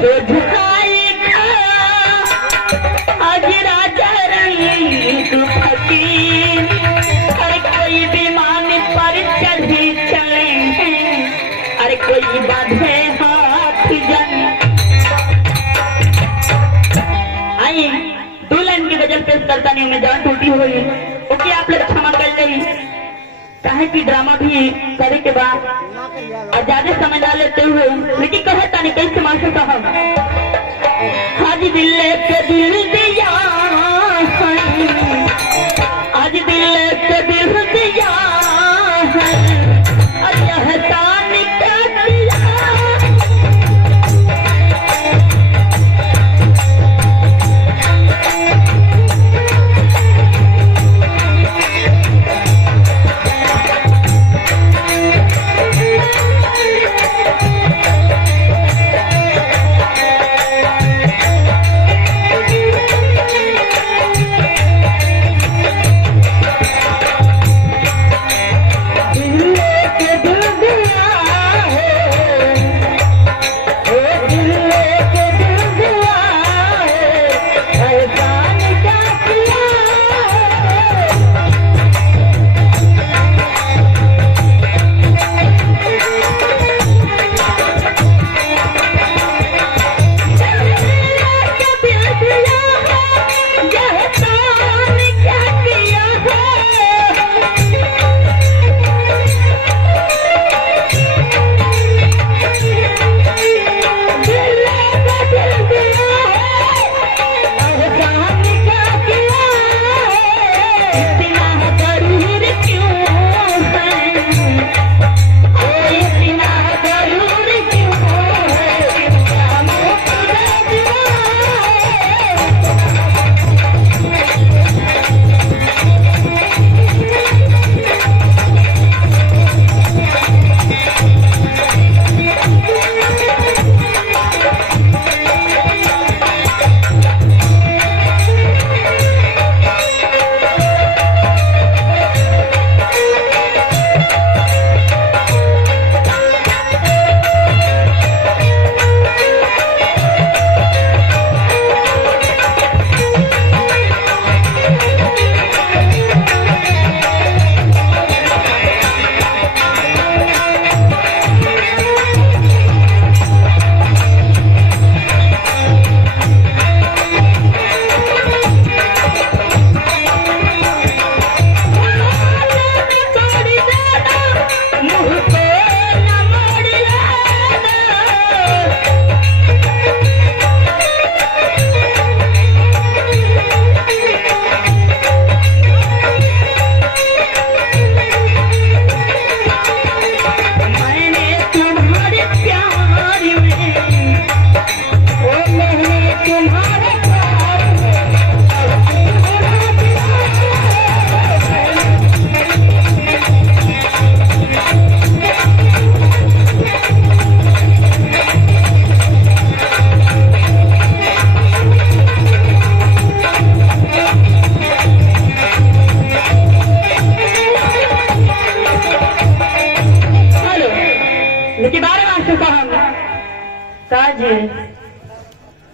तो झुकाए आज राजा रंग फकीर। अरे कोई विमान पर चढ़ी चले हैं, अरे कोई बांधे हाथ जन। आई दुल्हन की गजल पेश करता नहीं, में जान टूटी हुई ओके, आप लोग क्षमा कर लें। चाहे कि ड्रामा भी करे के बाद और ज्यादा समय ना लेते हुए, लेकिन कहता नहीं कैसे मास्टर साहब, आज दिल के दिल दिया, आज दिल के दिल दिया, एहसान क्या किया।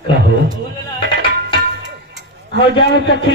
कहो हो जाओ सखी।